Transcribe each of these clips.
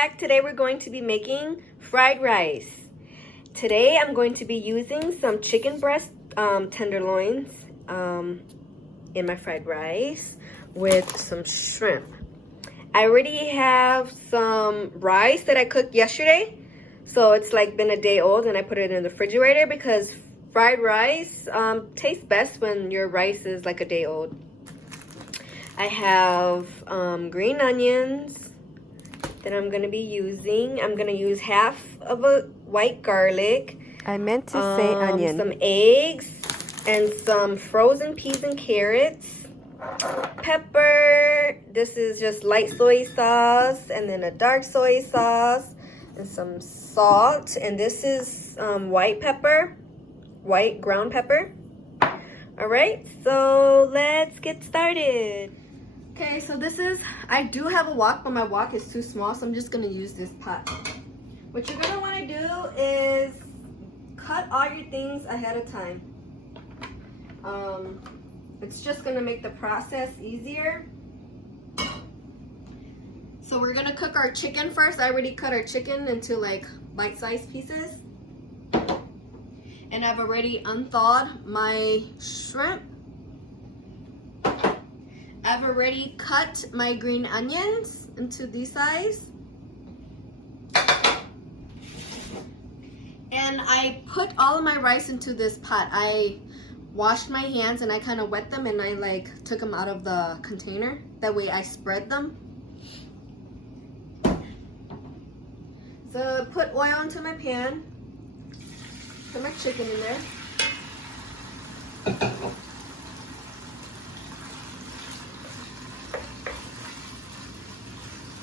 back. Today we're going to be making fried rice. Today I'm going to be using some chicken breast tenderloins in my fried rice with some shrimp. I already have some rice that I cooked yesterday, so it's like been a day old, and I put it in the refrigerator because fried rice tastes best when your rice is like a day old. I have green onions that I'm gonna be using. I'm gonna use half of a white garlic. I meant to say onion. Some eggs and some frozen peas and carrots. Pepper. This is just light soy sauce, and then a dark soy sauce, and some salt. And this is white pepper, white ground pepper. All right, so let's get started. Okay, so this is, I do have a wok, but my wok is too small, so I'm just gonna use this pot. What you're gonna wanna do is cut all your things ahead of time. It's just gonna make the process easier. So we're gonna cook our chicken first. I already cut our chicken into like bite-sized pieces. And I've already unthawed my shrimp. I've already cut my green onions into these size. And I put all of my rice into this pot. I washed my hands and I kind of wet them, and I like took them out of the container. That way I spread them. So put oil into my pan. Put my chicken in there.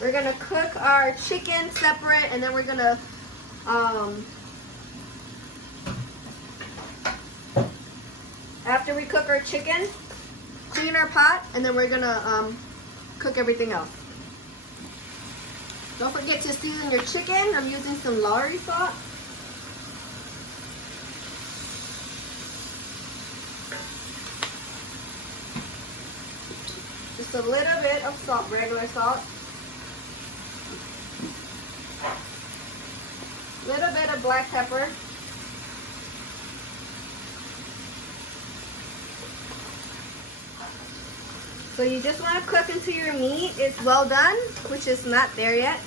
We're gonna cook our chicken separate, and then we're gonna after we cook our chicken, clean our pot, and then we're gonna cook everything else. Don't forget to season your chicken. I'm using some Lowry salt. Just a little bit of salt, regular salt. Little bit of black pepper. So you just want to cook until your meat is well done, which is not there yet.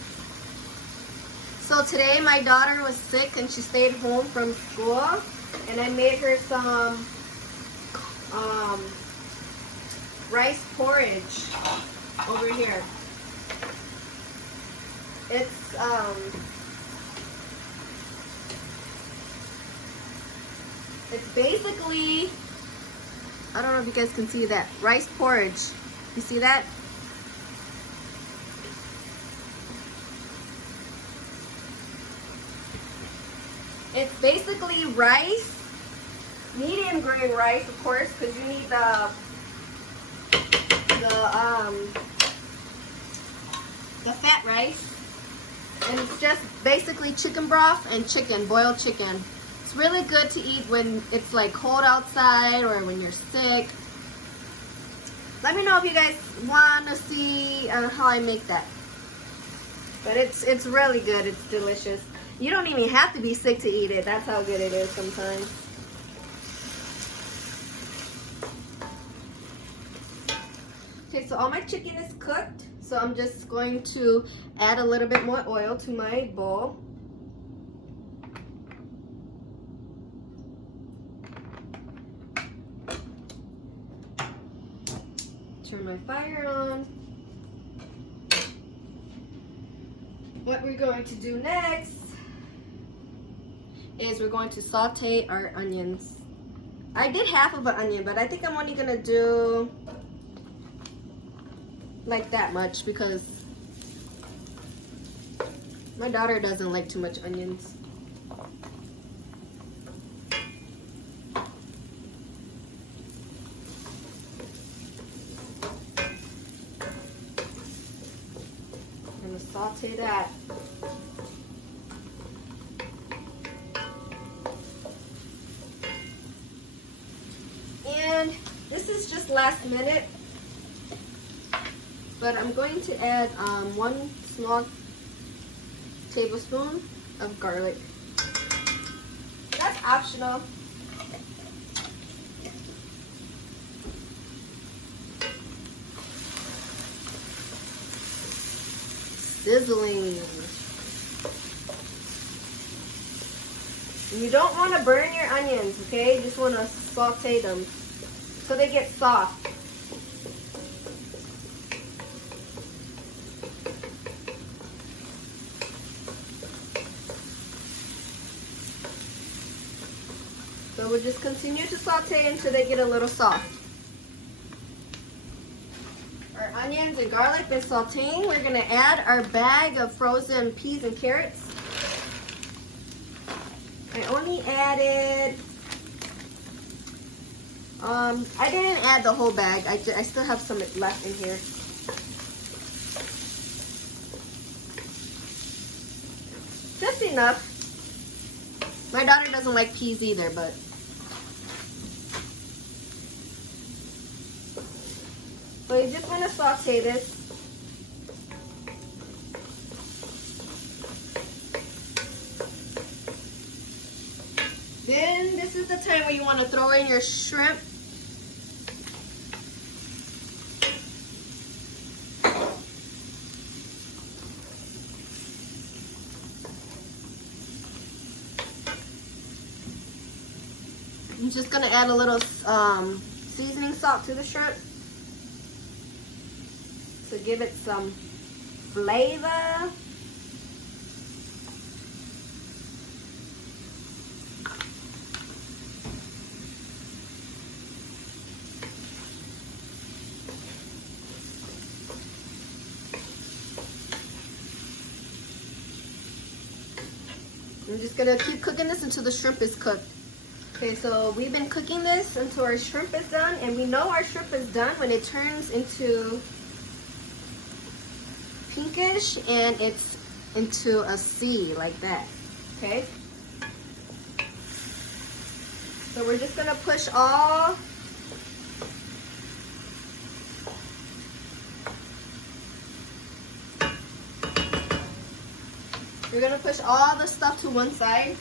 So today my daughter was sick and she stayed home from school, and I made her some rice porridge over here. It's basically, I don't know if you guys can see that, rice porridge. You see that? It's basically rice, medium grain rice, of course, because you need the fat rice. And it's just basically chicken broth and chicken, boiled chicken. It's really good to eat when it's like cold outside or when you're sick. Let me know if you guys want to see how I make that. But it's really good. It's delicious. You don't even have to be sick to eat it. That's how good it is sometimes. Okay, so all my chicken is cooked. So I'm just going to add a little bit more oil to my bowl. Turn my fire on. What we're going to do next is we're going to saute our onions. I did half of an onion, but I think I'm only gonna do like that much because my daughter doesn't like too much onions. I'm gonna saute that. And this is just last minute. but I'm going to add one small tablespoon of garlic. That's optional. Sizzling. You don't want to burn your onions, okay? You just want to saute them so they get soft. So we'll just continue to saute until they get a little soft. Our onions and garlic been sauteing. We're going to add our bag of frozen peas and carrots. I only added, I didn't add the whole bag. I still have some left in here. Just enough. My daughter doesn't like peas either, but. So you just want to saute this. Then this is the time where you want to throw in your shrimp. I'm just going to add a little seasoning salt to the shrimp to give it some flavor. I'm just gonna keep cooking this until the shrimp is cooked. Okay, so we've been cooking this until our shrimp is done, and we know our shrimp is done when it turns into pinkish and it's into a C like that, okay? So we're just gonna push all We're gonna push all the stuff to one side.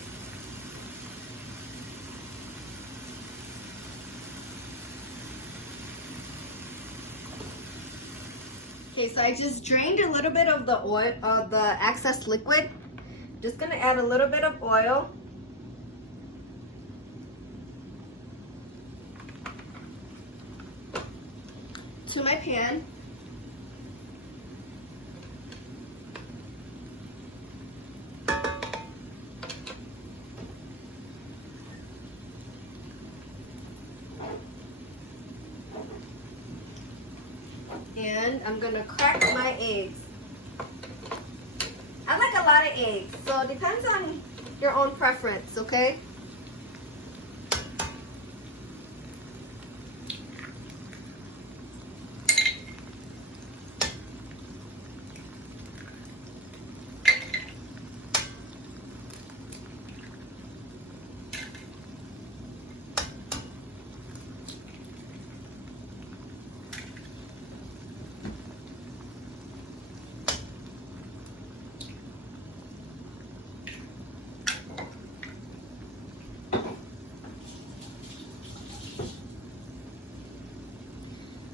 Okay, so I just drained a little bit of the oil, the excess liquid. Just gonna add a little bit of oil. To my pan. And I'm gonna crack my eggs. I like a lot of eggs, so it depends on your own preference, okay?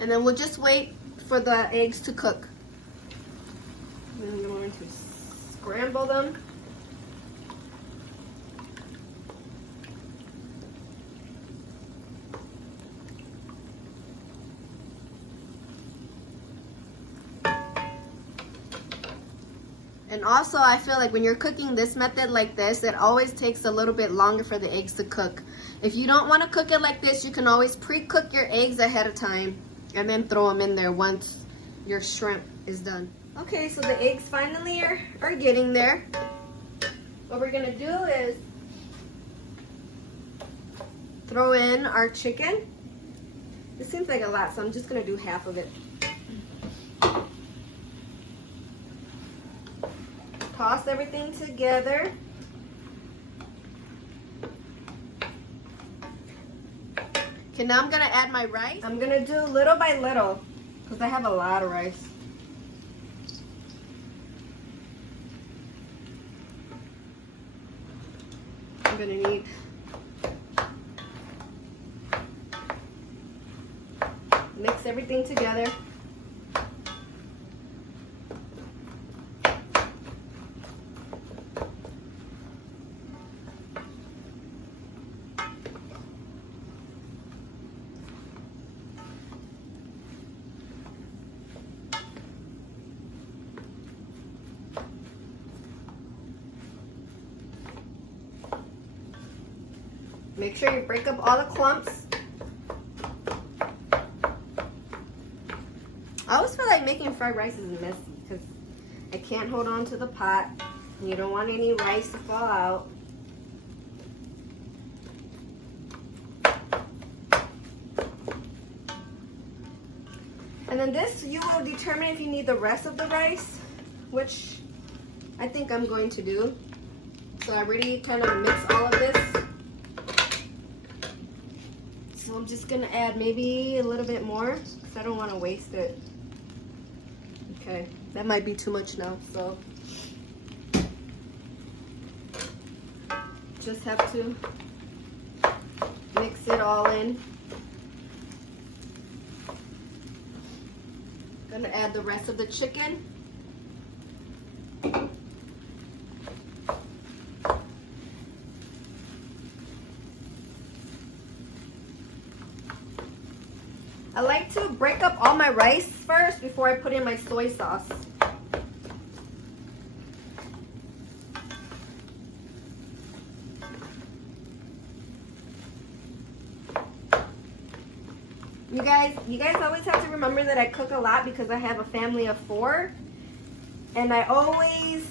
And then we'll just wait for the eggs to cook. Then I'm going to scramble them. And also I feel like when you're cooking this method like this, it always takes a little bit longer for the eggs to cook. If you don't want to cook it like this, you can always pre-cook your eggs ahead of time and then throw them in there once your shrimp is done. Okay, so the eggs finally are getting there. What we're gonna do is throw in our chicken. This seems like a lot, so I'm just gonna do half of it. Toss everything together. Okay, now I'm gonna add my rice. I'm gonna do little by little because I have a lot of rice. gonna need mix everything together. Make sure you break up all the clumps. I always feel like making fried rice is messy because I can't hold on to the pot. You don't want any rice to fall out. And then this, you will determine if you need the rest of the rice, which I think I'm going to do. So I already kind of mixed all of this. So I'm just gonna add maybe a little bit more because I don't want to waste it. Okay, that might be too much now, so just have to mix it all in. Gonna add the rest of the chicken. I like to break up all my rice first before I put in my soy sauce. You guys always have to remember that I cook a lot because I have a family of 4. And I always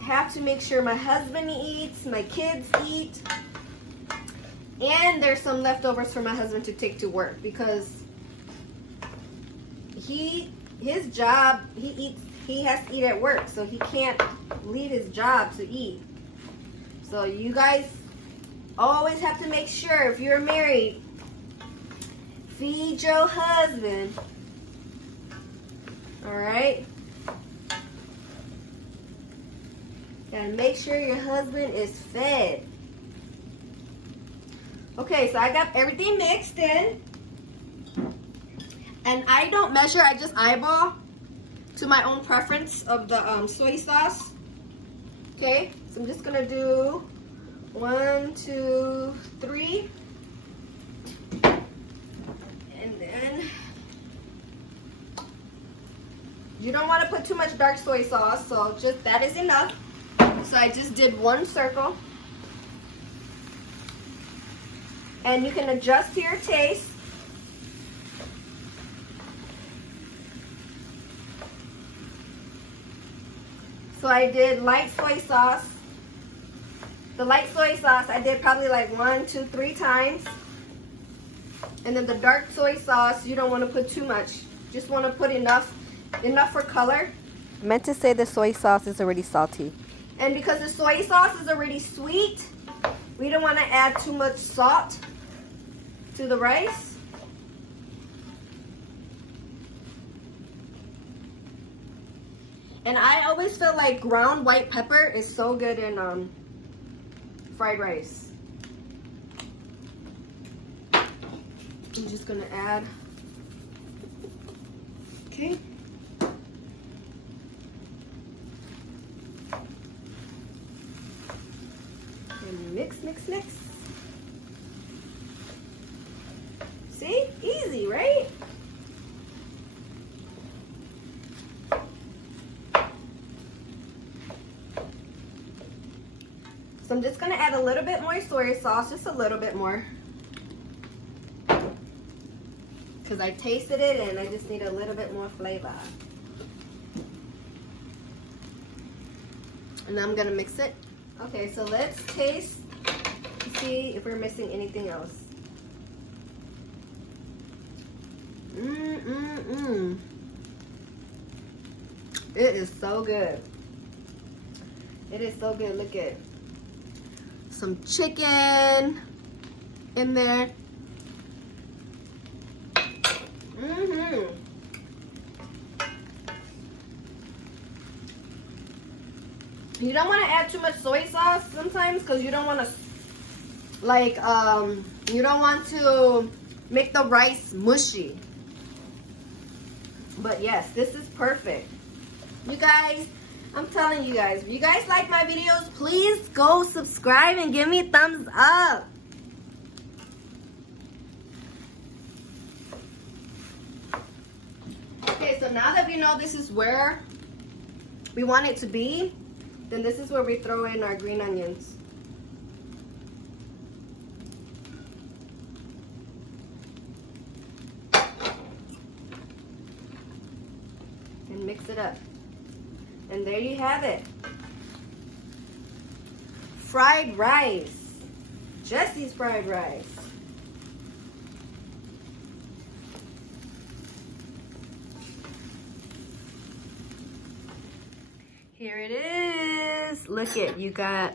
have to make sure my husband eats, my kids eat, and there's some leftovers for my husband to take to work because his job, he has to eat at work, so he can't leave his job to eat. So you guys always have to make sure if you're married, feed your husband. All right? And make sure your husband is fed. Okay, so I got everything mixed in. And I don't measure, I just eyeball to my own preference of the soy sauce. Okay, so I'm just gonna do 1, 2, 3. And then you don't want to put too much dark soy sauce, so just that is enough. So I just did 1 circle. And you can adjust to your taste. So I did light soy sauce. The light soy sauce I did probably like 1, 2, 3 times. And then the dark soy sauce, you don't want to put too much. Just want to put enough for color. I meant to say the soy sauce is already salty. And because the soy sauce is already sweet, we don't want to add too much salt to the rice. And I always feel like ground white pepper is so good in fried rice. I'm just gonna add. Okay. And mix, mix, mix. See? Easy, right? So I'm just gonna add a little bit more soy sauce, just a little bit more. Because I tasted it and I just need a little bit more flavor. And then I'm gonna mix it. Okay, so let's taste to see if we're missing anything else. It is so good. It is so good. Look at some chicken in there. You don't want to add too much soy sauce sometimes because you don't want to like you don't want to make the rice mushy. But yes, this is perfect. You guys, I'm telling you guys, if you guys like my videos, please go subscribe and give me a thumbs up. Okay, so now that we know this is where we want it to be, then this is where we throw in our green onions. And mix it up. And there you have it. Fried rice. Jesse's fried rice. Here it is. Look it, you got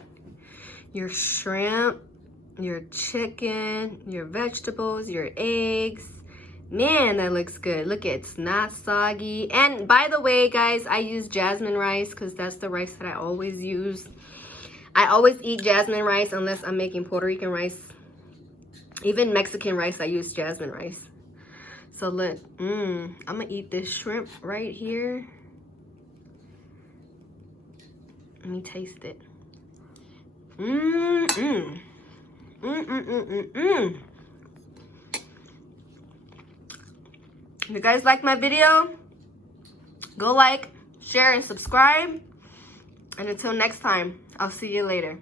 your shrimp, your chicken, your vegetables, your eggs. Man, that looks good. Look, it's not soggy. And by the way, guys, I use jasmine rice because that's the rice that I always use. I always eat jasmine rice unless I'm making Puerto Rican rice. Even Mexican rice, I use jasmine rice. So look, I'm gonna eat this shrimp right here. Let me taste it. If you guys like my video, go like, share, and subscribe. And until next time, I'll see you later.